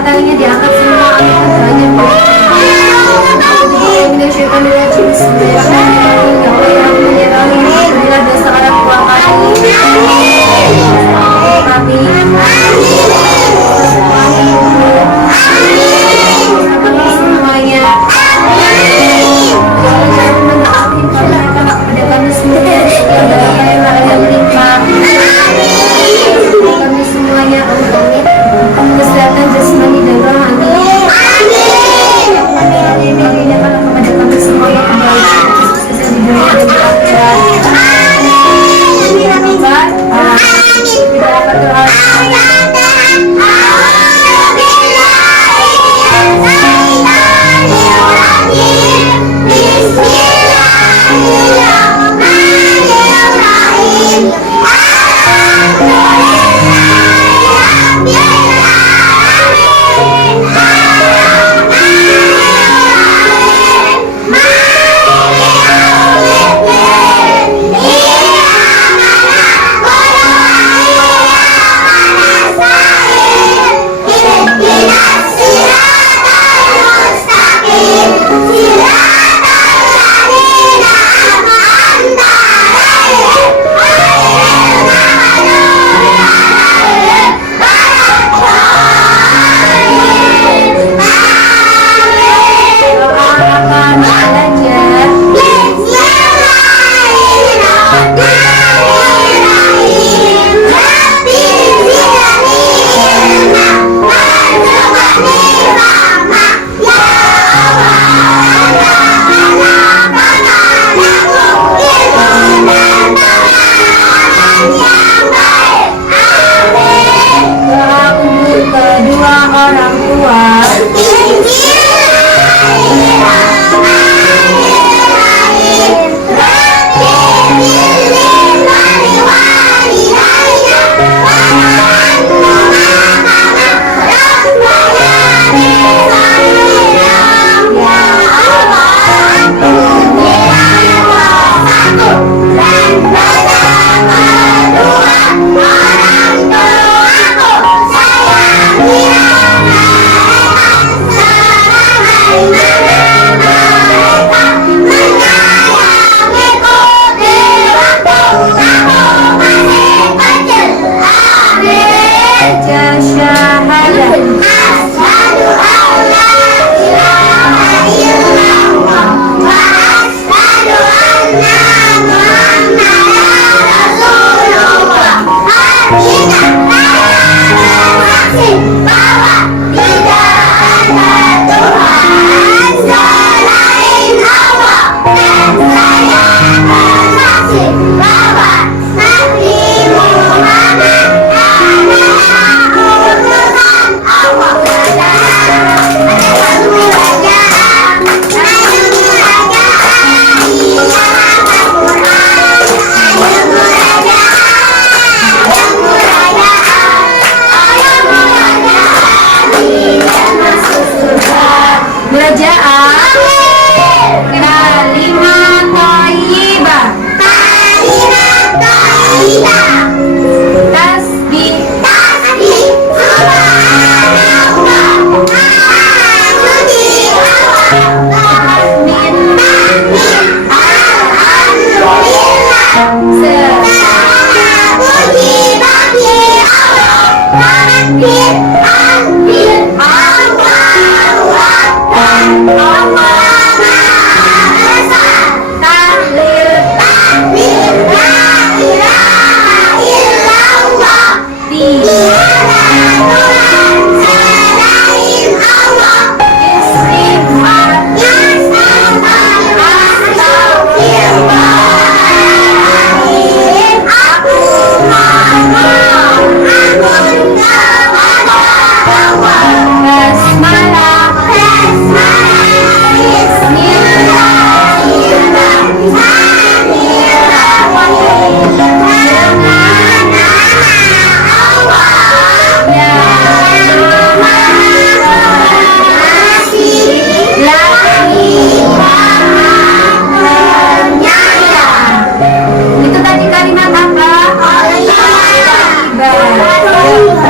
tangannya diangkat semua, angkat doanya Alhamdulillah dosa orang tua kami. Semuanya. Jangan mendekati mereka kepada kami semua yang dalam yang melimpah. Kami semuanya kesehatan jasmani dan rohani. Amin. Kepada kami semua yang kebaikan, sukses di dunia dan di akhirat.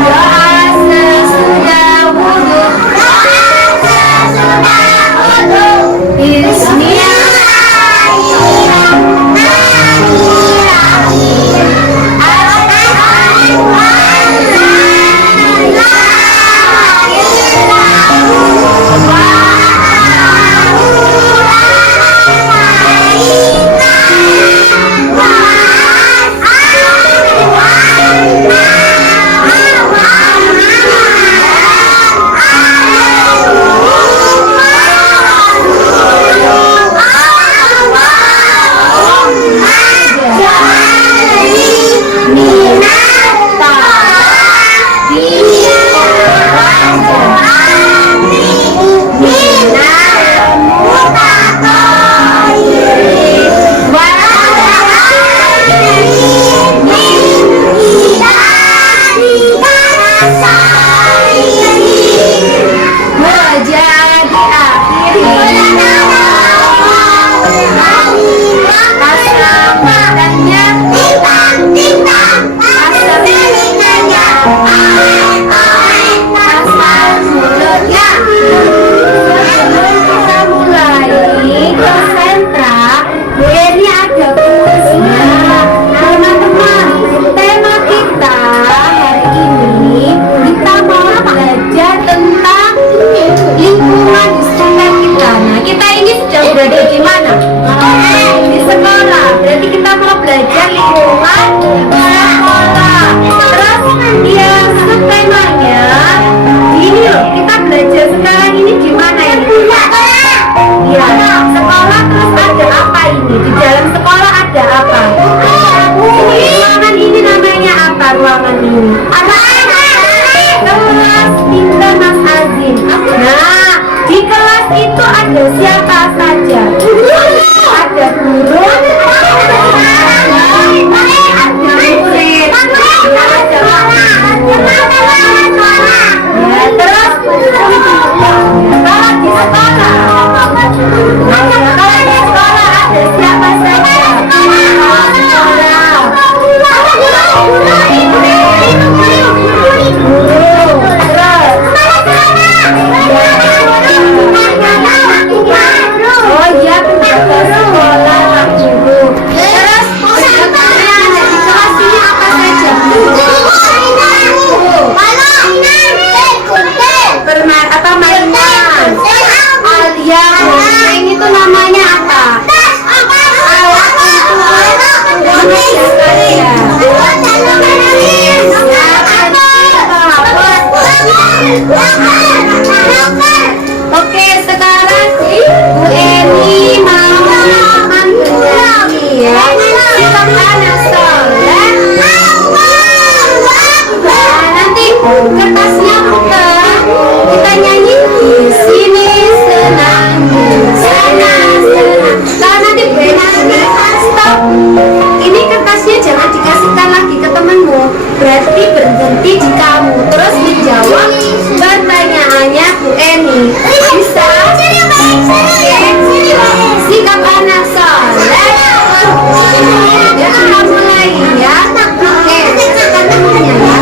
Doa sesudah wudu. Kelas Pinter Mas Azim. Nah, di kelas itu ada siapa saja? Ada guru, ada murid, ya, terus kalau di sekolah, ada siapa saja? Oh iya, ke sekolah guru. Terus berikutnya di kelas ini apa saja? Bermain apa mainan? Alia, main itu namanya apa? Alat untuk mengerjakan ya. Oke, sekarang Bu Eni mau bernyanyi ya. Sikap anak soleh. Nah, nanti kertasnya buka. Kita nyanyi di sini senang, di sana senang. Kalau nanti Bu Eni stop. Ini kertasnya jangan dikasihkan lagi ke temenmu. Berarti berhenti di kamu. Terus menjawab pertanyaannya Bu Eni. Bisa? Sikap anak soleh. Ya, kita mulai ya. Oke, kita temunya ya.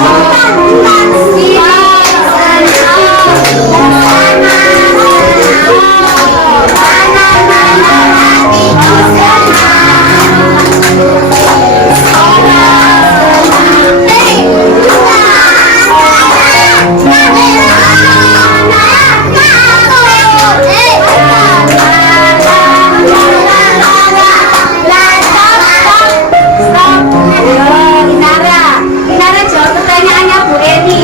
Inara jawab pertanyaannya Bu Eni.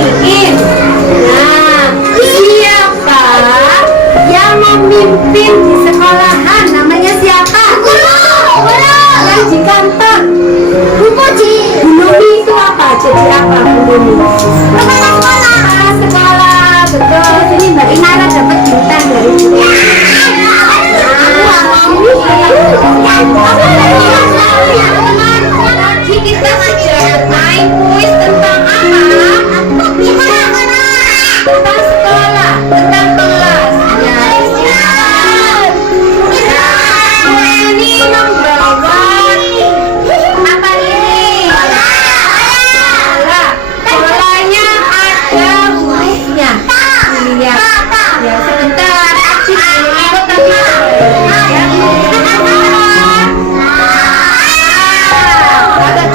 Nah, siapa yang memimpin di sekolahan? Namanya siapa? Yang di kantor. Bu Numi itu apa? Jadi apa Bu Numi? Kepala sekolah. Betul. Sini Mbak Inara dapat bintang dari Bu Eni. Kita sudah main kuis tentang apa? Tentang sekolah, tentang kelas. Ya, ini membawa apa ini? Bolanya ada hurufnya. Lihat. Ya, sebentar. Acik ikut tadi. Ya. Ada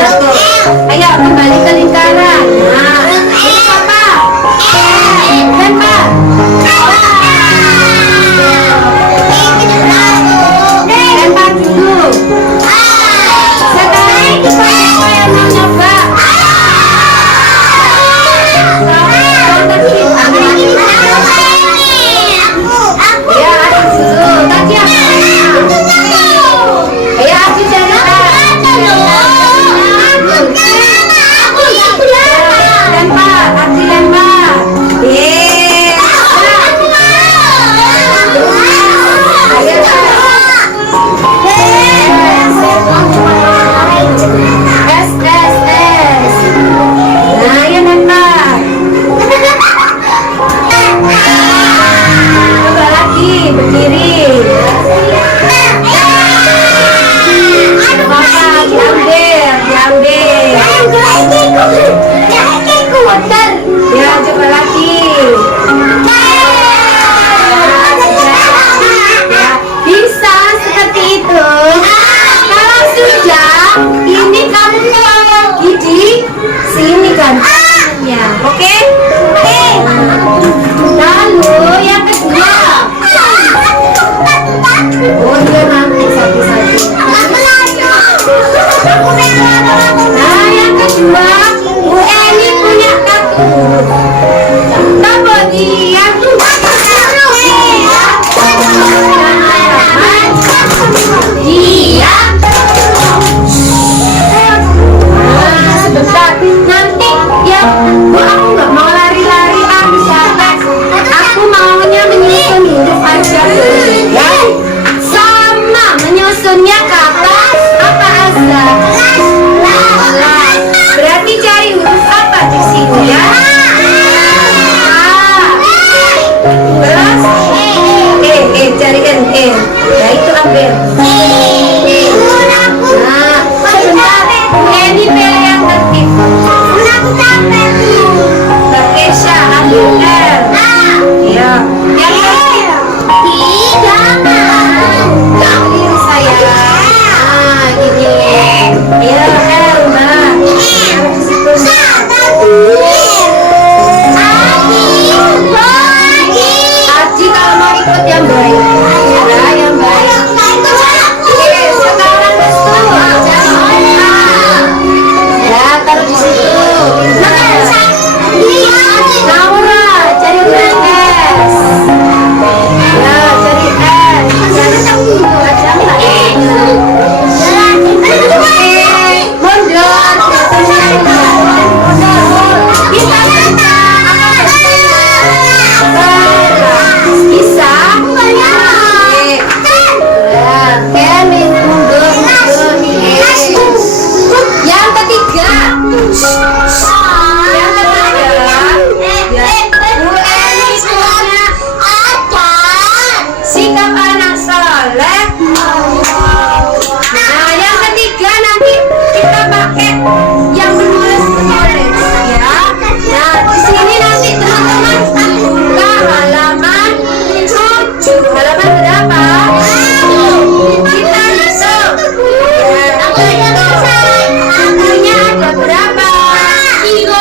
jatuh. Ayo kembali ke lingkaran. Nah, ini apa? Lempar. Lempar dulu. Sekarang kita yang mencoba. Ya, dulu. Tadi apa? Ayo, aku jalan. Lempar, Aji lempar. Nah, ayo lempar. Coba lagi, berdiri. Maka diambil. Ya, coba lagi. Ya, bisa seperti itu. Kalau sudah, ini kamu pulang lagi di sini kan? Ya, oke? Lalu yang kedua. Oh, dia nanti satu-satu. Nah, yang kedua, Bu Eni punya kartu. Kemudian dia sebentar, nanti ya Bu, aku nggak mau lari-lari, aku capek. Aku maunya menyusun huruf aja ya. Sama menyusunnya kata apa aja. Berarti cari huruf apa di sini ya? Terus cari N. Ya itu ambil. Nah, sebentar. Ini pilih yang tertib. Mbak Kesha ambil R. Ya, yang tertib. Ambil saya. Nah, gini. Ya, R, Mbak. Di situ. Aji kalau mau ikut yang baik. Ya, yang baik. Oke, sekarang restu. Ya, taruh di situ. Naura, cari S. Ya, cari S. Jangan dulu, aja nggak mundur. Bisa. Yang ketiga. Sikap anak soleh. Nah, yang ketiga nanti kita pakai yang menulis ya. Nah, di sini nanti teman-teman buka halaman 7. Halaman berapa? Kita hitung. Angkanya ada berapa? 5.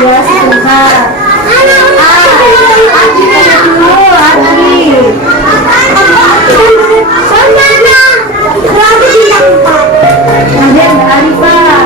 Ya sebentar. Adi dulu, Adi. Mana? Berarti tidak empat. Ada Arifah.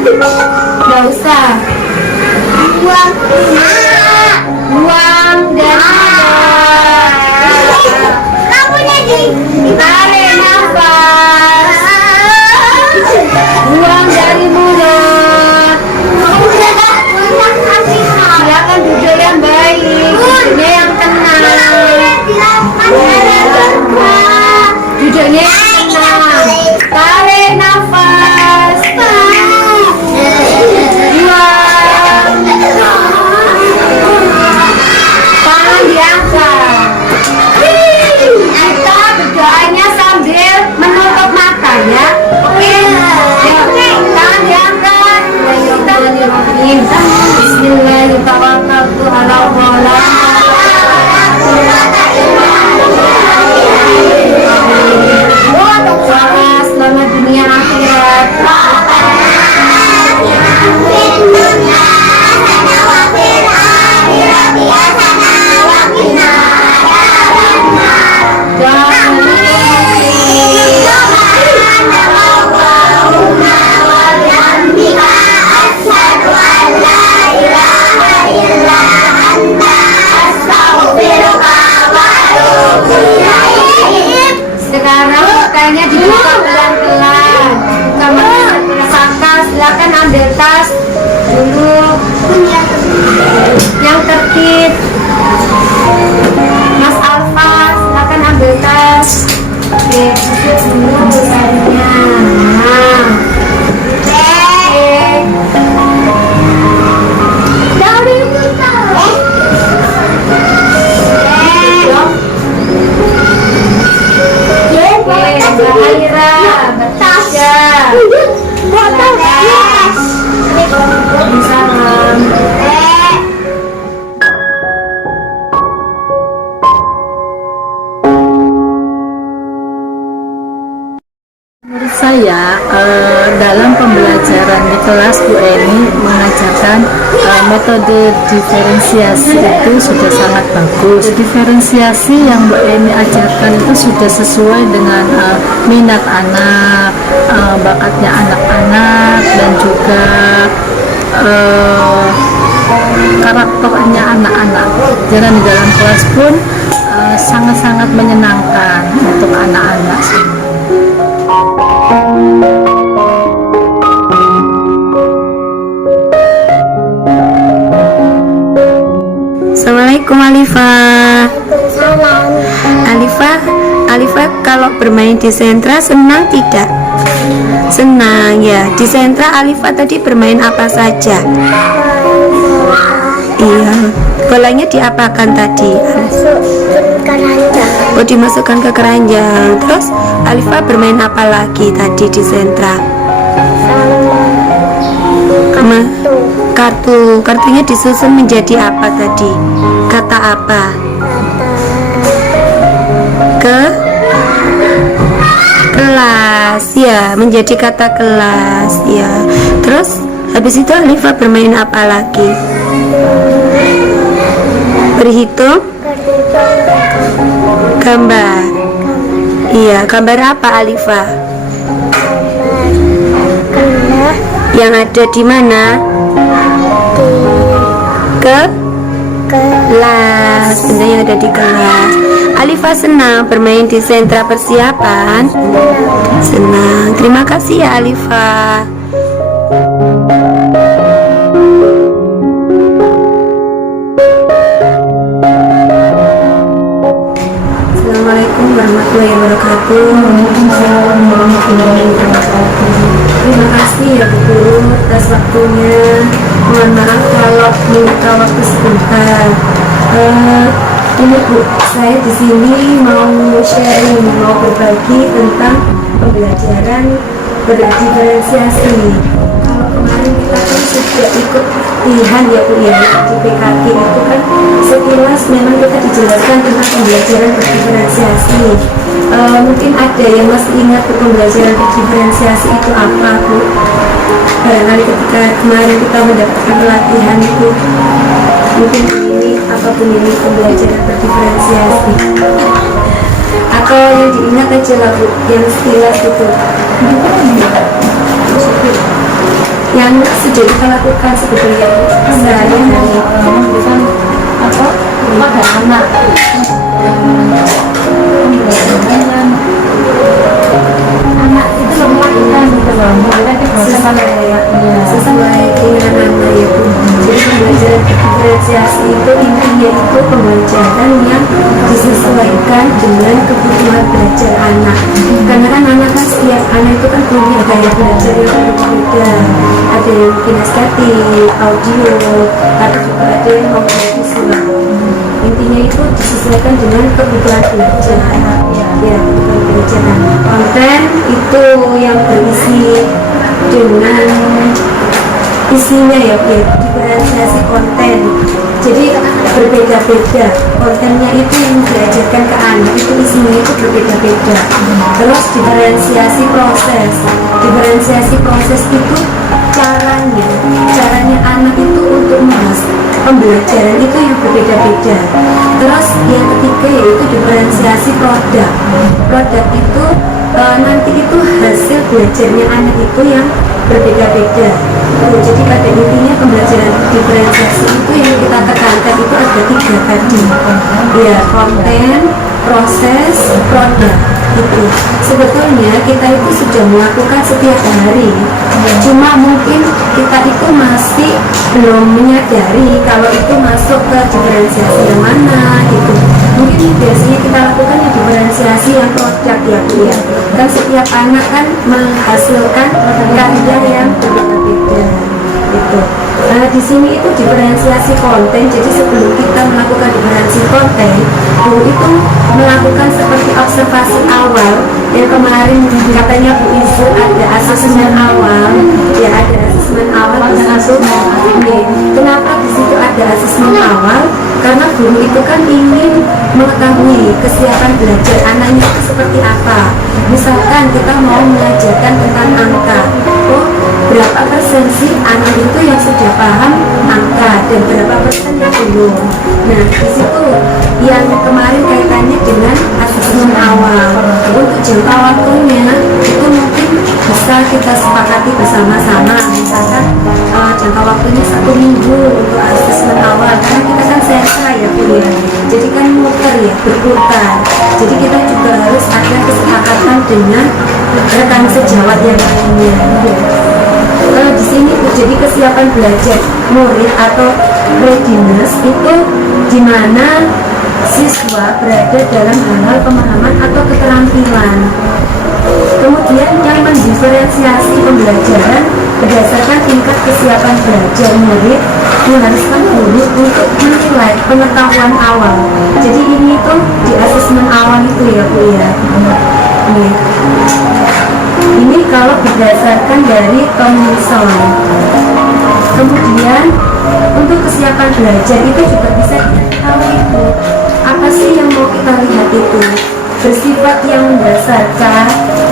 Nggak usah. Buang dari kamu jadi tarik nafas, buang dari mulut. Silakan duduk yang baik, duduknya yang tenang, duduknya yang tenang. Tarik nafas, tangan diangkat. Kita berdoanya sambil menutup mata ya. Oke. Tangan diangkat. Bismillahirrahmanirrahim. Selamat dunia akhirat. Sekarang bukanya dibuka pelan-pelan. Kakak silakan ambil tas dulu yang tertib. Mas Alfa silakan ambil tas. Oke, dulu besarnya. Nah, dari kita. Mbak Aira, Mbak Tasya, salam. Menurut saya dalam pembelajaran di kelas Bu Eni mengajarkan metode diferensiasi itu sudah sangat bagus. Diferensiasi yang Bu Eni ajarkan itu sudah sesuai dengan minat anak, bakatnya anak-anak, dan juga karakternya anak-anak. Jangan di dalam kelas pun sangat-sangat menyenangkan untuk anak-anak. Assalamualaikum Alifah. Alifah kalau bermain di sentra senang tidak? Senang ya. Di sentra Alifah tadi bermain apa saja? Iya. Bolanya diapakan tadi? Oh, dimasukkan ke keranjang. Terus Alifah bermain apa lagi tadi di sentra? Kartunya disusun menjadi apa tadi? Kata apa? Kelas ya, menjadi kata kelas ya. Terus habis itu Alifah bermain apa lagi? Berhitung? Gambar. Iya, gambar apa Alifah? Yang ada di mana? Kelas. Benda yang ada di kelas. Alifah senang bermain di sentra persiapan. Senang. Terima kasih ya Alifah. Assalamualaikum warahmatullahi wabarakatuh. Terima kasih ya Bu Guru atas waktunya. Mohon maaf kalau minta waktu sebentar. Ini Bu, saya di sini mau sharing, mau berbagi tentang pembelajaran berdiferensiasi. Kalau kemarin kita kan sudah ikut latihan ya Bu ya, di PKK itu kan sekilas memang kita dijelaskan tentang pembelajaran berdiferensiasi. Mungkin ada yang masih ingat pembelajaran berdiferensiasi itu apa Bu? Barangkali ketika kemarin kita mendapatkan pelatihan itu, mungkin ini apapun ini pembelajaran berdiferensiasi, atau yang diingat aja lah Bu, yang sekilas itu. Yang anak sudah kita lakukan sebetulnya sehari-hari. Memberikan apa kepada anak pembelajaran anak itu melakukan gitu loh, mereka sesuai keinginan anak ya Bu. Jadi pembelajaran diferensiasi itu intinya itu pembelajaran yang disesuaikan dengan kebutuhan belajar anak. Karena kan anak kan setiap anak itu kan punya gaya belajar yang berbeda. Ada yang kinestetik, audio, atau juga ada yang audiovisual. Intinya itu disesuaikan dengan kebutuhan belajar anak. Ya, kebutuhan belajar anak. Konten itu yang berisi dengan isinya ya Bu, diferensiasi konten. Jadi berbeda-beda kontennya itu yang diajarkan ke anak itu isinya itu berbeda-beda. Terus diferensiasi proses itu caranya anak itu untuk membahas pembelajaran itu yang berbeda-beda. Terus yang ketiga yaitu diferensiasi produk itu nanti itu hasil belajarnya anak itu yang berbeda-beda. Jadi pada intinya pembelajaran diferensiasi itu yang kita tekankan itu ada 3 tadi ya, konten, proses, produk. Itu sebetulnya kita itu sudah melakukan setiap hari, cuma mungkin kita itu masih belum menyadari kalau itu masuk ke diferensiasi yang mana gitu. Mungkin biasanya kita lakukan yang diferensiasi yang produk ya Bu ya, kan setiap anak kan menghasilkan karya yang berbeda-beda gitu. Nah di sini itu diferensiasi konten. Jadi sebelum kita melakukan diferensiasi konten, Bu itu melakukan seperti observasi awal yang kemarin katanya Bu Izu ada asesmen awal ya, ada asesmen awal di situ. Kenapa di situ ada asesmen awal? Karena guru itu kan ingin mengetahui kesiapan belajar anaknya itu seperti apa. Misalkan kita mau mengajarkan tentang angka, berapa persen sih anak itu yang sudah paham angka dan berapa persen yang belum. Nah di situ yang kemarin kaitannya dengan asesmen awal. Untuk jangka waktunya itu mungkin bisa kita sepakati bersama-sama. Misalkan jangka waktunya 1 minggu untuk asesmen awal, karena kita kan sentra ya Bu ya, jadi kan muter ya, berputar. Jadi kita juga harus ada kesepakatan dengan rekan sejawat yang lainnya. Kalau di sini jadi kesiapan belajar murid atau readiness itu di mana siswa berada dalam hal-hal pemahaman atau keterampilan. Kemudian yang mendiferensiasi pembelajaran berdasarkan tingkat kesiapan belajar murid mengharuskan guru untuk menilai pengetahuan awal. Jadi ini tuh di asesmen awal itu ya Bu ya. Ini kalau berdasarkan dari Tom Wilson. Kemudian untuk kesiapan belajar itu juga bisa kita tahu itu apa sih yang mau kita lihat itu. Bersifat yang mendasarkan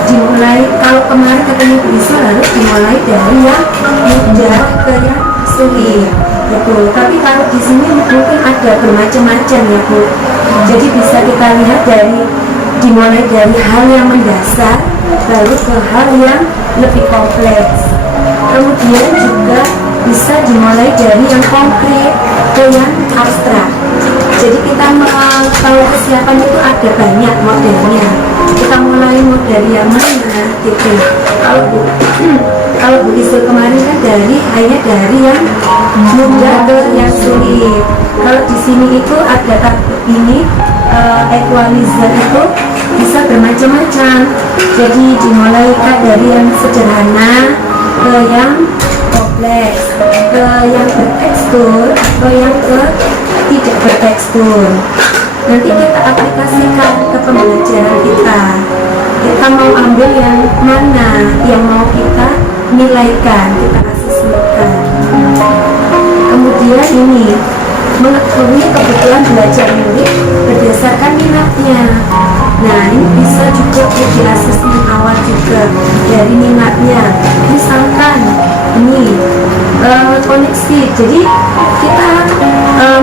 dimulai, kalau kemarin katanya bisa harus dimulai dari yang mudah ke yang sulit gitu. Tapi kalau di sini mungkin ada bermacam-macam ya Bu. Jadi bisa kita lihat dari dimulai dari hal yang mendasar baru ke hal yang lebih kompleks. Kemudian juga bisa dimulai dari yang konkret ke yang abstrak. Jadi kita mau tahu kesiapan itu ada banyak modelnya. Kita mulai model yang mana gitu. Kalau Bu Isul kemarin kan hanya dari yang mudah ke yang sulit. Kalau di sini itu ada ini equalizer itu bisa bermacam-macam. Jadi dimulai dari yang sederhana ke yang kompleks, ke yang bertekstur, ke yang tidak bertekstur. Nanti kita aplikasikan ke pembelajaran kita. Kita mau ambil yang mana yang mau kita nilaikan, kita asesmenkan. Kemudian ini mengetahui kebutuhan belajar murid berdasarkan minatnya. Nah ini bisa juga di asesmen awal juga dari minatnya. Misalkan ini koneksi. Jadi kita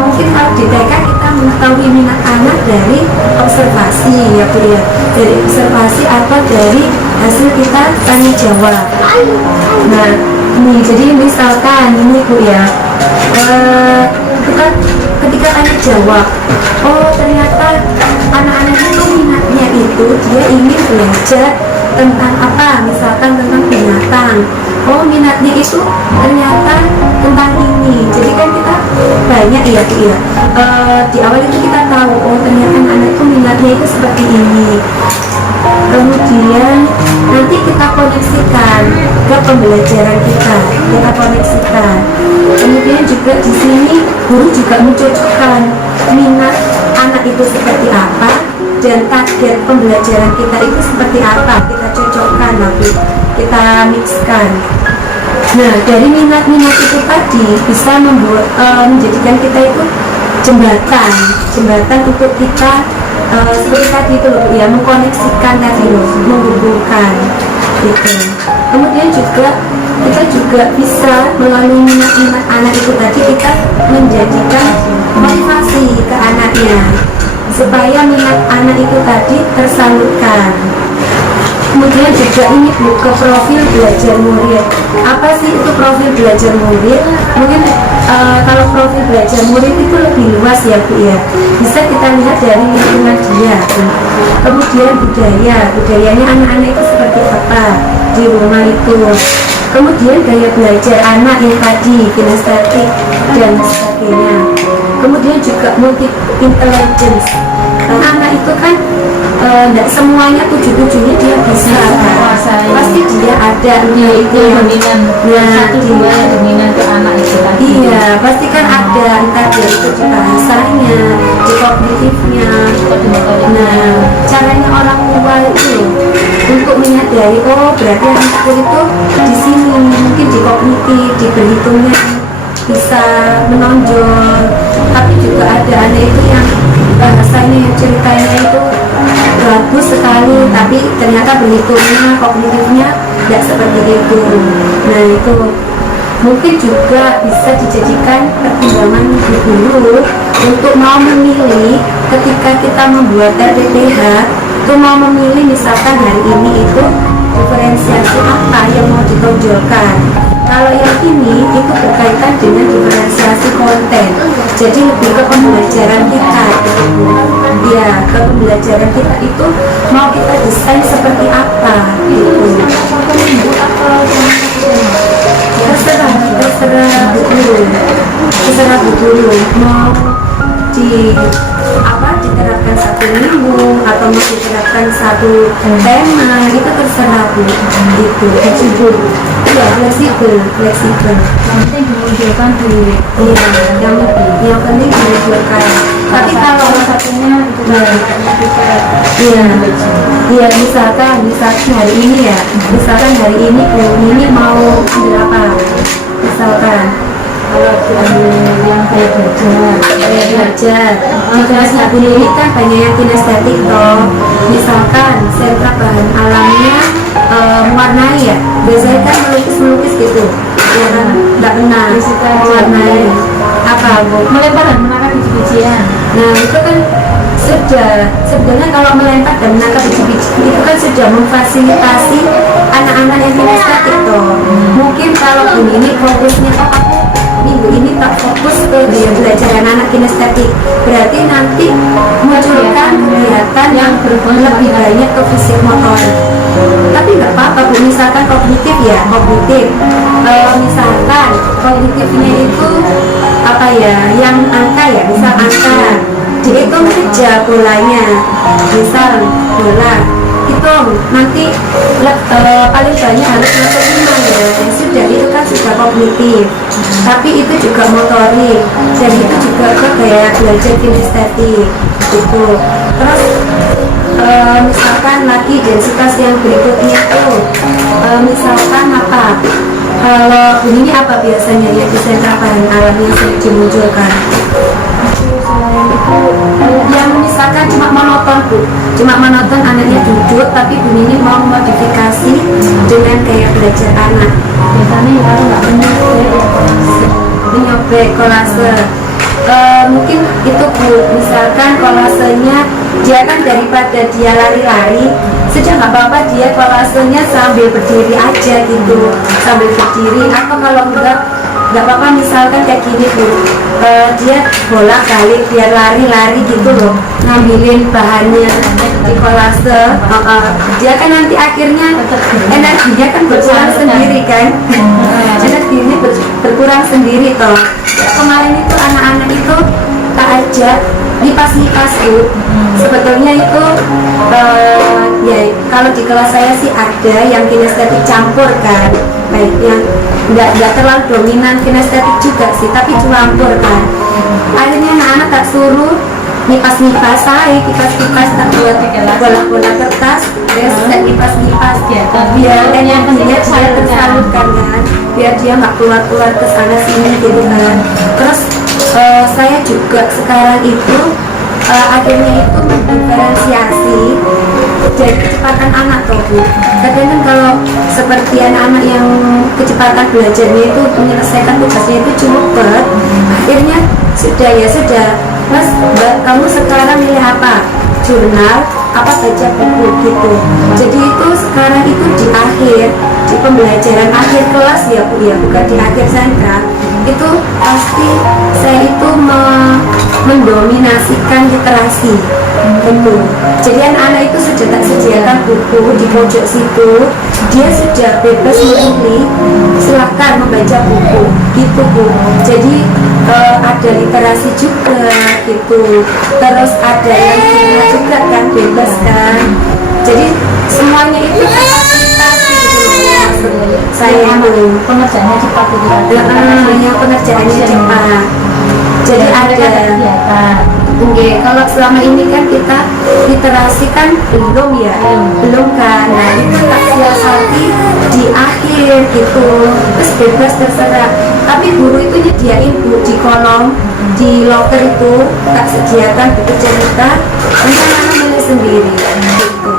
mungkin kalau di TK kita mengetahui minat anak dari observasi ya Bu ya, dari observasi atau dari hasil kita tanya jawab. Nah Nih, jadi misalkan ini Bu ya, kita ketika tanya jawab, oh ternyata anak-anak itu minatnya itu dia ingin belajar tentang apa, misalkan tentang binatang. Oh minatnya itu ternyata tentang ini. Jadi kan kita banyak ya Bu ya. Di awal itu kita tahu, oh ternyata anak itu minatnya itu seperti ini. Kemudian nanti kita koneksikan ke pembelajaran kita koneksikan. Kemudian juga di sini guru juga mencocokkan minat anak itu seperti apa dan target pembelajaran kita itu seperti apa, kita cocokkan lagi, kita mixkan. Nah, dari minat-minat itu tadi bisa membuat menjadikan kita itu jembatan untuk kita seperti tadi itu loh ya, mengkoneksikan tadi loh, menghubungkan gitu. Kemudian juga kita juga bisa melalui minat-minat anak itu tadi kita menjadikan motivasi ke anaknya supaya minat anak itu tadi tersalurkan. Kemudian juga ini Bu, ke profil belajar murid. Apa sih itu profil belajar murid? Mungkin kalau profil belajar murid itu lebih luas ya Bu ya. Bisa kita lihat dari lingkungan dia. Kemudian budayanya anak-anak itu seperti apa di rumah itu. Kemudian gaya belajar anak yang tadi kinestetik dan sebagainya. Kemudian juga multi intelligence. Karena anak itu kan tidak semuanya tujuh-tujuhnya dia bisa kan? Pasti dia ada itu yang dominan, satu dua yang dominan ke anak itu tadi. iya pasti kan ada, entah dia itu di bahasanya, di kognitifnya. Nah caranya orang tua itu untuk menyadari, oh berarti anakku itu di sini mungkin di kognitif, di berhitungnya bisa menonjol, tapi juga ada anak itu yang bahasanya, ceritanya itu bagus sekali, tapi ternyata berhitungnya, kognitifnya tidak seperti itu. Nah itu mungkin juga bisa dijadikan pertimbangan guru untuk mau memilih ketika kita membuat RPPH itu mau memilih misalkan hari ini itu diferensiasi apa yang mau ditonjolkan. Kalau yang ini itu berkaitan dengan diferensiasi konten, jadi lebih ke pembelajaran kita ya, ke pembelajaran kita itu mau kita desain seperti apa gitu. terserah bu guru mau diterapkan satu minggu atau mau diterapkan satu tema, itu terserah bu, gitu. Fleksibel ya, fleksibel yang penting dimunculkan di yang penting dimunculkan. Tapi kalau satunya iya misalkan hari ini ya, misalkan hari ini bu ini mau ambil apa, misalkan kalau yang kayak belajar di kelas 1 ini kan banyak yang kinestetik toh, misalkan sentra bahan alamnya mewarnai ya, biasanya kan melukis gitu ya kan, nggak benar mewarnai apa bu, melempar dan menangkap biji-bijian. nah itu kan sudah, sebenarnya kalau melempar dan menangkap biji-biji itu kan sudah memfasilitasi anak-anak yang kinestetik toh. Mungkin kalau ini fokusnya aku minggu ini tak fokus ke gaya belajar anak kinestetik, berarti nanti munculkan kegiatan yang lebih banyak ke fisik motor. Tapi nggak apa-apa bu, misalkan kognitif ya kognitif, misalkan kognitifnya itu apa ya, yang angka ya, misal angka dihitung saja bolanya, misal bola hitung nanti paling banyak harus masuk 5 ya, dan sudah itu kan sudah kognitif, tapi itu juga motorik dan itu juga ke gaya belajar kinestetik gitu. Terus misalkan lagi densitas yang berikutnya tuh misalkan apa, kalau ini apa biasanya ya di sentra bahan alam yang sering dimunculkan yang misalkan cuma monoton bu, cuma monoton anaknya duduk tapi bunyinya mau modifikasi dengan gaya belajar anak, Biasanya ya nggak menyobek kolase. Mungkin itu bu, misalkan kolasenya dia kan daripada dia lari-lari sudah nggak apa-apa dia kolasenya sambil berdiri aja gitu, sambil berdiri, atau kalau nggak apa-apa misalkan kayak gini Bu, dia bolak-balik biar lari-lari gitu loh, ngambilin bahannya di kolase. Dia kan nanti akhirnya energinya kan berkurang sendiri kan, energinya berkurang sendiri toh. Kemarin itu anak-anak itu tak ajak lipas-lipas Bu. Sebetulnya itu ya kalau di kelas saya sih ada yang kinestetik campur kan, baik yang nggak terlalu dominan kinestetik juga sih, tapi campur kan. Akhirnya anak-anak tak suruh lipas-lipas, saya kipas-kipas, tak buat bola-bola kertas, terus tak lipas-lipas biar energinya saya tersalurkan kan, biar dia nggak keluar-keluar ke sana sini gitu kan. Terus saya juga sekarang itu akhirnya itu mendiferensiasi dari kecepatan anak toh Bu. Kadang kan kalau seperti anak-anak yang kecepatan belajarnya itu menyelesaikan tugasnya itu cepet, akhirnya sudah Mas, kamu sekarang milih apa? Jurnal apa baca buku gitu. Jadi itu sekarang itu di akhir, di pembelajaran akhir kelas ya Bu ya, bukan di akhir sentra. Itu pasti saya itu mendominasikan literasi gitu. Jadi anak-anak itu sudah tak sediakan buku di pojok situ, dia sudah bebas memilih, silahkan membaca buku gitu Bu. Jadi ada literasi juga gitu, terus ada yang jurnal juga kan, bebas kan. Jadi semuanya itu fasilitasi gitu loh. Saya pengerjaannya cepat gitu kan. yang pengerjaannya cepat. Jadi ada Oke, kalau selama ini kan kita literasi kan belum ya, belum kan. Nah itu tak siasati di akhir gitu, terus bebas terserah. Tapi guru itu nyediain Bu di kolom, di locker itu tak sediakan buku cerita, nanti anak-anak milih sendiri gitu.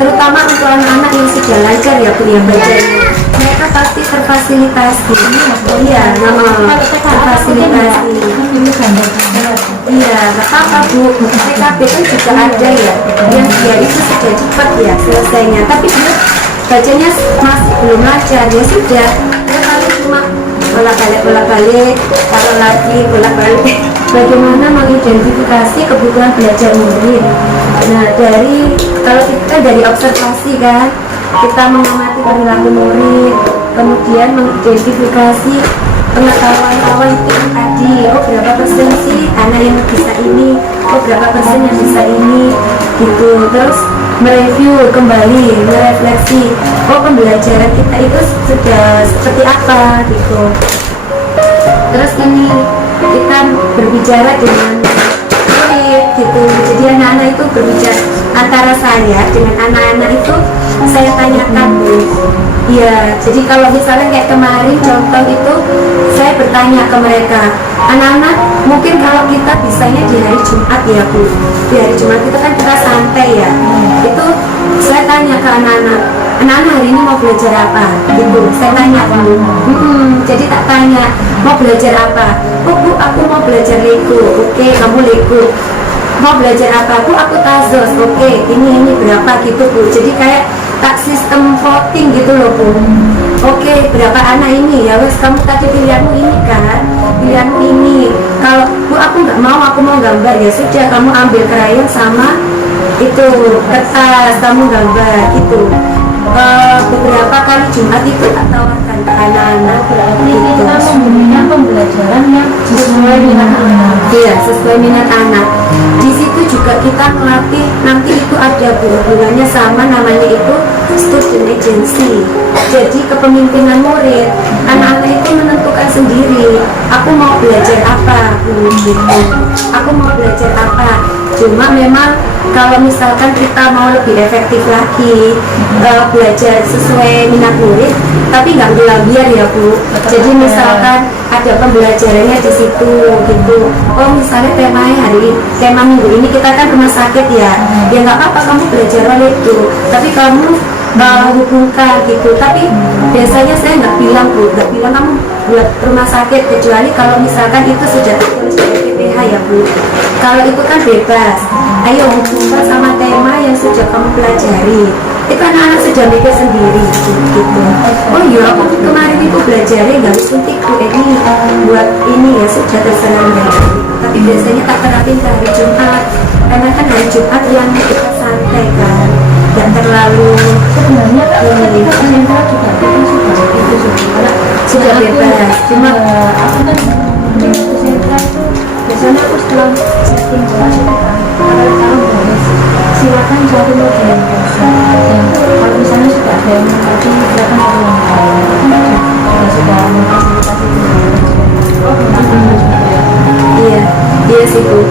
Terutama untuk anak-anak yang sudah lancar ya Bu yang bacanya, mereka pasti terfasilitasi. Iya, terfasilitasi. Iya, nggak apa-apa Bu. TKB kan juga ada ya, yang dia itu sudah cepat ya selesainya. Tapi dia bacanya masih belum lancar, ya sudah. Dia paling cuma bolak-balik, taruh lagi, bolak-balik. Bagaimana mengidentifikasi kebutuhan belajar murid? Nah, kalau kita dari observasi kan, kita mengamati perilaku murid, kemudian mengidentifikasi pengetahuan itu tadi, oh berapa persen sih anak yang bisa ini, oh berapa persen yang bisa ini gitu. Terus mereview kembali, merefleksi, oh pembelajaran kita itu sudah seperti apa gitu. Terus ini kita berbicara dengan murid gitu, jadi anak-anak itu berbicara antara saya dengan anak-anak itu saya tanyakan Bu. Iya, jadi kalau misalnya kayak kemarin contoh itu saya bertanya ke mereka, anak-anak mungkin kalau kita bisanya di hari Jumat ya Bu, di hari Jumat itu kan kita santai ya, itu saya tanya ke anak-anak hari ini mau belajar apa gitu, saya tanya Bu. Jadi tak tanya mau belajar apa, oh Bu aku mau belajar Lego, oke kamu Lego. Mau belajar apa Bu, aku Tazos, oke ini berapa gitu Bu. Jadi kayak tak sistem voting gitu loh Bu. Oke berapa anak ini ya wes, kamu tadi pilihanmu ini kan, pilihanmu ini. Kalau Bu aku nggak mau, aku mau gambar, ya sudah kamu ambil krayon sama itu kertas, kamu gambar gitu. Beberapa kali Jumat itu tak tawarkan ke anak-anak, berarti Kita memberikan pembelajaran yang sesuai minat anak. Iya, sesuai minat anak. Di situ juga kita melatih, nanti itu ada hubungannya sama namanya itu student agency. Jadi kepemimpinan murid, anak-anak itu menentukan sendiri, aku mau belajar apa gitu. Aku mau belajar apa. Cuma memang kalau misalkan kita mau lebih efektif lagi belajar sesuai minat murid, tapi nggak biar ya Bu. Jadi misalkan ada pembelajarannya di situ gitu. Oh misalnya tema minggu ini kita kan rumah sakit ya, ya nggak apa-apa kamu belajar itu, tapi kamu hubungkan gitu. Tapi biasanya saya nggak bilang Bu, nggak bilang kamu buat rumah sakit, kecuali kalau misalkan itu sudah tertulis dari PPH ya Bu. Kalau itu kan bebas. Ayo hubungkan sama tema yang sudah kamu pelajari. Itu anak-anak sudah mikir sendiri gitu. Oh iya, aku kemarin itu belajar nggak suntik Bu Eni buat ini ya, sudah terserah mereka. Tapi biasanya tak terapin ke hari Jumat, karena kan hari Jumat yang kita santai kan, nggak terlalu Sebenarnya ketika sentra juga kita sudah bebas. Cuma aku kan di sentra itu biasanya aku setelah setting kelas itu kan kalau beres silakan cari lagi yang kosong, dan kalau misalnya sudah ada yang mengganti silakan cari yang lain. Kita sudah memfasilitasi itu. Oh iya, iya sih Bu.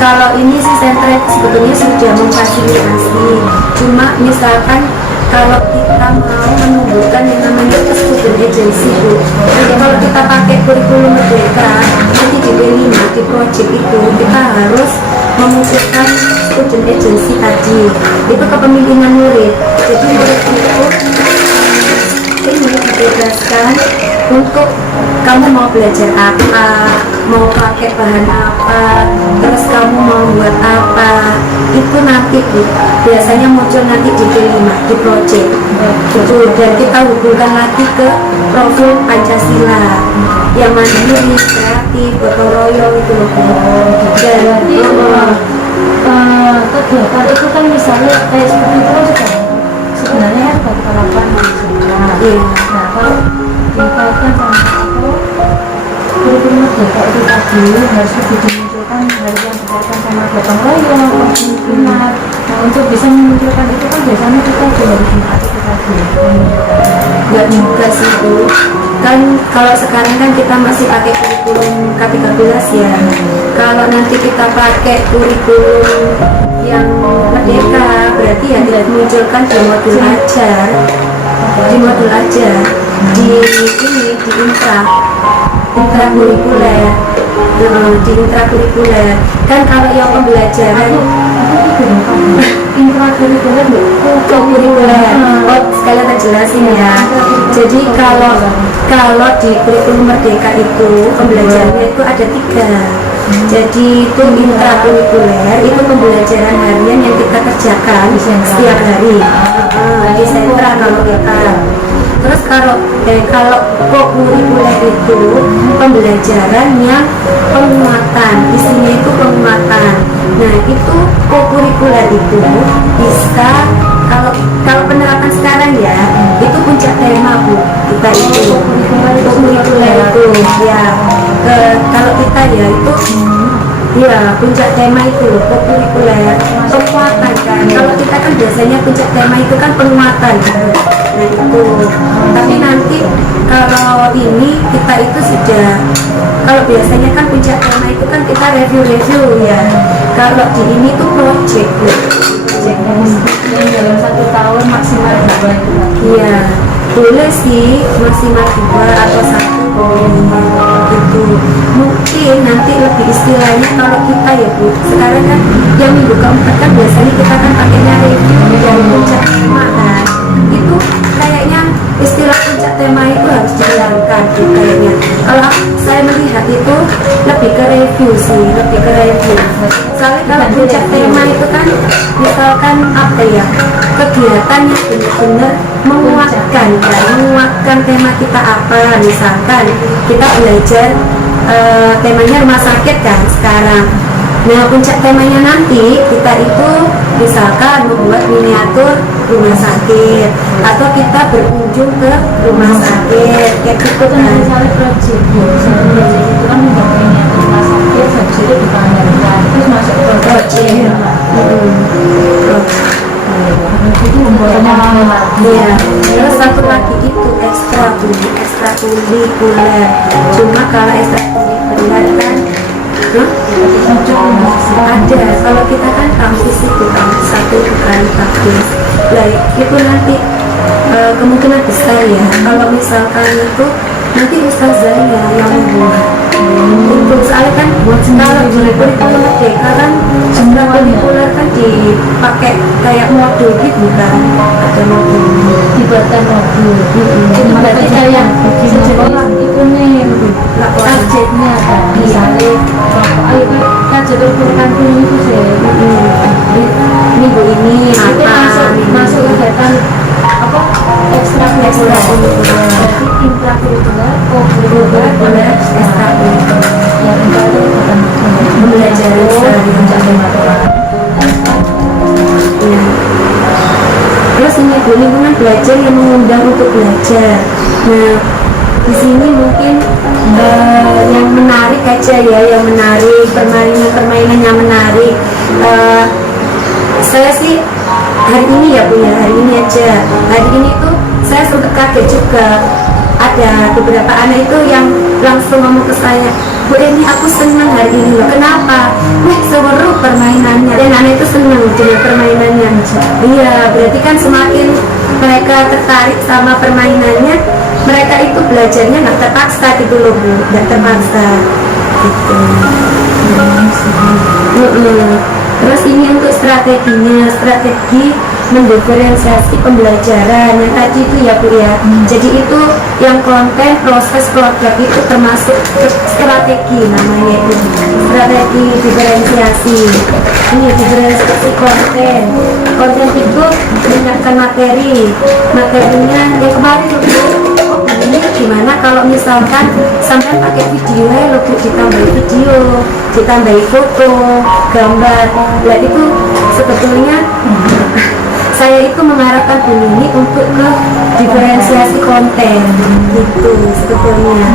Kalau ini si sentra sebetulnya sudah memfasilitasi. Cuma misalkan kalau kita mau menumbuhkan yang namanya student agency Bu. Jadi kalau kita pakai kurikulum merdeka, nanti di B5 di project itu kita harus memunculkan student agency tadi. Itu kepemilikan murid. Jadi murid itu ini dibebaskan untuk kamu mau belajar apa, mau pakai bahan apa, terus kamu mau buat apa, itu nanti Bu, biasanya muncul nanti di B5 di project gitu. Dan kita hubungkan lagi ke profil Pancasila yang mandiri, kreatif, gotong royong itu loh Bu. Dan kegiatan itu kan misalnya kayak seperti itu kan sudah sebenarnya kan sudah kita lakukan di sentra. iya. Nah kalau dikaitkan sama apa kurikulum merdeka itu tadi harus lebih dimunculkan hal yang berkaitan sama gotong royong, kepemimpinan. Nah untuk bisa memunculkan itu kan biasanya kita juga harus itu tadi Nggak juga sih Bu, kan kalau sekarang kan kita masih pakai kurikulum K13 ya. Kalau nanti kita pakai kurikulum yang merdeka, berarti ya tidak dimunculkan di modul ajar, di modul ajar, di ini di intrakurikuler. Di intrakurikuler kan kalau yang pembelajaran intrakurikuler kurikuler. Oh, sekalian tak jelasin ya. Jadi kalau di kurikulum merdeka itu pembelajarannya itu ada 3. Jadi itu intrakurikuler, itu pembelajaran harian yang kita kerjakan setiap hari di sentra kalau kita. Terus kalau kokurikuler itu pembelajaran yang penguatan, isinya itu penguatan. Nah itu kokurikuler itu bisa kalau penerapan sekarang ya itu puncak tema Bu, kita itu kokurikuler itu ya. Kalau kita ya itu ya puncak tema itu loh, kokurikuler penguatan kan. Kalau kita kan biasanya puncak tema itu kan penguatan kan. Nah itu, tapi nanti kalau ini kita itu sudah, kalau biasanya kan puncak tema itu kan kita review ya. Kalau di ini tuh project loh, yang dalam 1 tahun maksimal 2 iya boleh sih maksimal 2 atau 1 boleh gitu. Mungkin nanti lebih istilahnya kalau kita ya Bu, sekarang kan yang minggu keempat kan biasanya kita kan pakainya review dari puncak tema kan. Itu kayaknya istilah puncak tema itu harus dihilangkan tuh kayaknya. Kalau saya melihat itu lebih ke review sih, lebih ke review. Soalnya kalau puncak tema itu kan misalkan apa ya, kegiatan yang benar-benar menguatkan kan, menguatkan tema kita apa. Misalkan kita belajar temanya rumah sakit kan sekarang. Nah puncak temanya nanti kita itu misalkan membuat miniatur rumah sakit atau kita berkunjung ke rumah sakit kayak gitu kan. misalnya project itu kan membangunnya rumah sakit habis itu dipamerkan terus masuk ke project itu membuatnya Iya, terus satu lagi itu ekstrakurikuler. Cuma kalau ekstrakurikuler kan ada, kalau kita kan kampus itu kan satu bukan kampus. Nah itu nanti kemungkinan besar ya kalau misalkan itu nanti ustazahnya yang membuat itu. Soalnya kan kalau di kurikulum merdeka kan ekstrakurikuler kan dipakai kayak modul gitu kan, ada modul dibuatkan modul jadi berarti kayak sejenis itu nih targetnya kan misalnya ayo belajar yang mengundang untuk belajar. Nah, di sini mungkin yang menarik aja ya, yang menarik, permainan yang menarik. Saya sih hari ini ya punya, hari ini aja. Hari ini tuh saya sempat kaget juga. Ada beberapa anak itu yang langsung ngomong ke saya, Bu Eni, aku senang hari ini loh. Kenapa? Wah, seru permainannya. Dan anak itu senang dengan permainannya. Iya, berarti kan semakin mereka tertarik sama permainannya, mereka itu belajarnya nggak terpaksa gitu loh Bu, nggak terpaksa gitu. Terus ini untuk strateginya, strategi mendiferensiasi pembelajaran yang tadi itu ya Bu ya. Jadi itu yang konten, proses, produk itu termasuk strategi namanya itu, strategi diferensiasi. Ini diferensiasi konten. Konten itu menyiapkan materinya yang kemarin loh Bu. Ini gimana kalau misalkan sampai pakai video ya loh Bu, ditambahi video, ditambahi foto, gambar. Nah itu sebetulnya saya itu mengarahkan Bu Nini untuk ke diferensiasi konten gitu sebetulnya.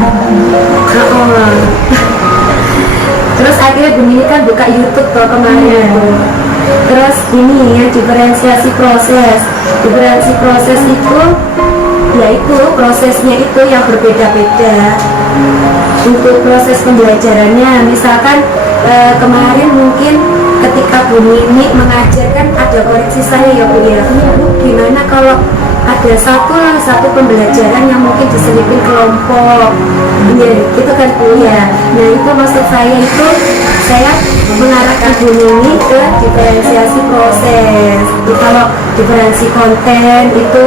Terus akhirnya Bu Nini kan buka YouTube tuh kemarin itu. Terus ini ya diferensiasi proses. Diferensiasi proses itu yaitu prosesnya itu yang berbeda-beda untuk proses pembelajarannya. Misalkan kemarin mungkin ketika Bu Nini mengajarkan ada koreksi saya ya Bu ya, gimana kalau ada satu pembelajaran yang mungkin diselipin kelompok ya, itu kan Bu ya. Nah itu maksud saya itu saya mengarahkan Bu Nini ke diferensiasi proses. Jadi, kalau diferensi konten itu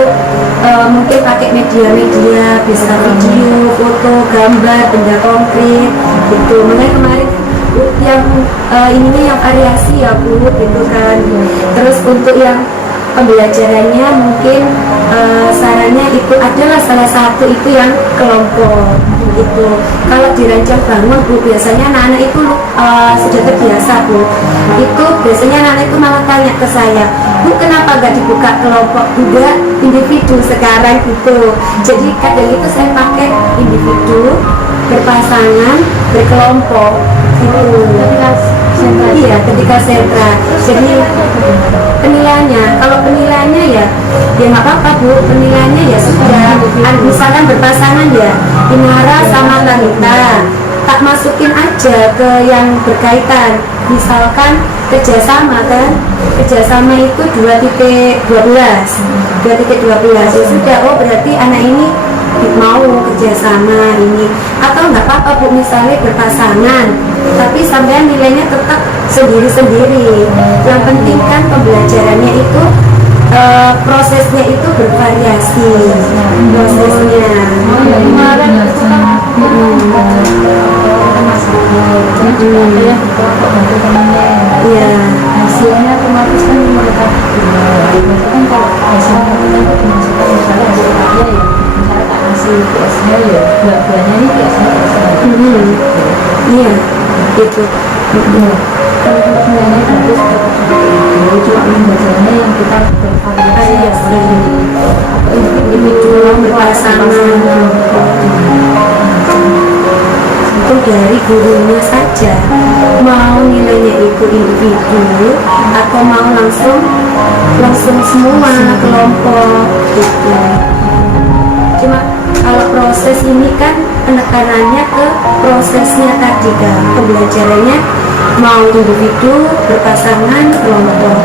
mungkin pakai media-media, bisa video, foto, gambar, benda konkret gitu. Makanya kemarin yang ininya yang variasi ya Bu gitu kan. Terus untuk yang pembelajarannya mungkin sarannya itu adalah salah satu itu yang kelompok gitu. Kalau dirancang bangun Bu, biasanya anak-anak itu sudah terbiasa Bu. Itu biasanya anak-anak itu malah tanya ke saya, Bu kenapa nggak dibuka kelompok juga individu sekarang gitu. Jadi kadang itu saya pakai individu, berpasangan, berkelompok gitu. Iya, ketika sentra. Jadi penilaiannya, kalau penilaiannya ya nggak apa-apa Bu, penilaiannya ya sudah. Misalkan berpasangan ya, Inara sama Tanita, tak masukin aja ke yang berkaitan. Misalkan kerjasama kan, kerjasama itu 2.12 ya sudah. Oh berarti anak ini mau kerjasama ini. Atau nggak apa-apa Bu, misalnya berpasangan tapi sampean nilainya tetap sendiri-sendiri. Yang penting kan pembelajarannya itu prosesnya itu bervariasi prosesnya. Kemarin itu kan Iya. hasilnya otomatis kan mereka biasanya kan kalau hasilnya kita dimasukkan misalnya hasil karya ya, misalnya tak kasih PS-nya ya dua-duanya ini PS-nya Iya gitu. kan untuk nilainya nanti seperti itu, cuma pembelajarannya yang kita bervariasi ya atau individu berpasangan itu dari gurunya saja, mau nilainya itu individu atau mau langsung semua kelompok gitu. Cuma kalau proses ini kan penekanannya ke prosesnya tadi kan, pembelajarannya mau individu, berpasangan, kelompok.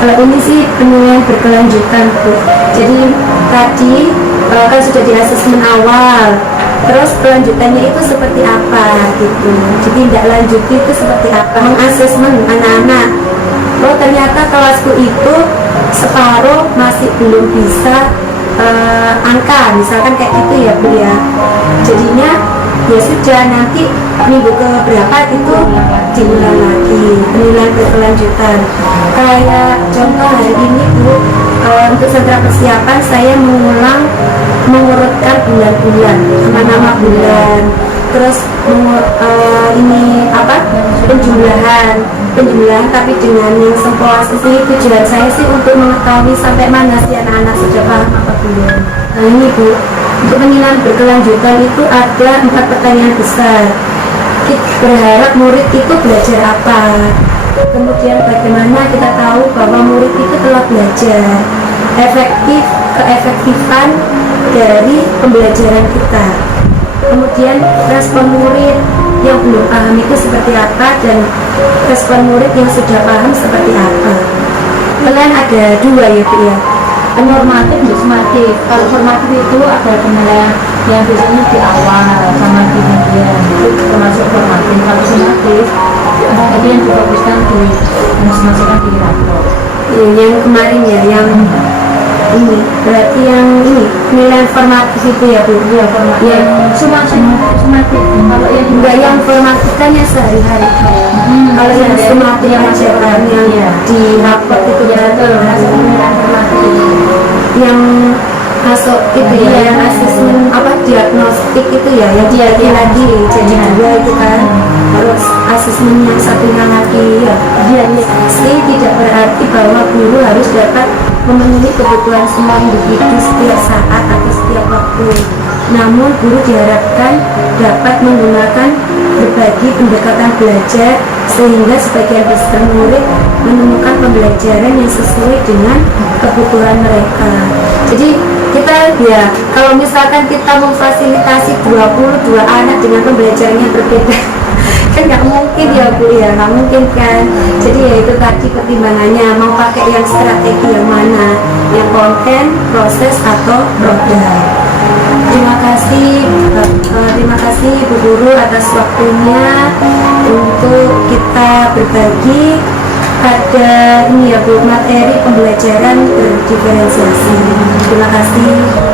Kalau ini sih penilaian berkelanjutan Bu. Jadi tadi kan sudah di asesmen awal, terus kelanjutannya itu seperti apa gitu. Jadi tidak lanjut itu seperti apa, mengasesmen anak-anak. Oh ternyata kelasku itu separuh masih belum bisa angka, misalkan kayak gitu ya Bu ya. Jadinya ya sudah, nanti minggu ke berapa itu diulang lagi penilaian berkelanjutan. Kayak contoh hari ini Bu, untuk sentra persiapan saya mengurutkan bulan-bulan, nama-nama bulan. terus ini apa, penjumlahan tapi dengan yang sempurna. Ini tujuan saya sih untuk mengetahui sampai mana sih anak-anak sudah paham apa belum. Nah ini Bu, untuk penilaian berkelanjutan itu ada 4 pertanyaan besar. Kita berharap murid itu belajar apa, kemudian bagaimana kita tahu bahwa murid itu telah belajar, keefektifan dari pembelajaran kita, kemudian respon murid yang belum paham itu seperti apa, dan respon murid yang sudah paham seperti apa. Kalian ada 2 ya Bu ya, Normatif dan sumatif. Kalau formatif itu ada penilaian yang biasanya di awal sama di kemudian, itu termasuk formatif. Kalau sumatif itu yang difokuskan di masukkan di rapor. ya, yang kemarin ya, yang ini berarti yang ini penilaian formatif itu ya Bu ya, formatif. Yang Sumatif. Kalau yang enggak, yang formatif kan yang sehari-hari kalau yang sumatif aja kan yang di rapor itu ya, yang masuk itu ya, yang asesmen apa, diagnostik itu ya, yang dibagi lagi jadi 2 itu kan, terus asesmen yang satunya lagi ya. Pasti tidak berarti bahwa guru harus dapat memenuhi kebutuhan semua individu setiap saat atau setiap waktu, namun guru diharapkan dapat menggunakan berbagi pendekatan belajar sehingga sebagian besar murid menemukan pembelajaran yang sesuai dengan kebutuhan mereka. Jadi kita ya, kalau misalkan kita memfasilitasi 22 anak dengan pembelajaran yang berbeda kan nggak mungkin ya Bu ya, nggak mungkin kan. Jadi ya itu tadi pertimbangannya, mau pakai yang strategi yang mana, yang konten, proses atau produk. Terima kasih Bu Guru atas waktunya untuk kita berbagi pada ini ya Bu, materi pembelajaran berdiferensiasi. Terima kasih.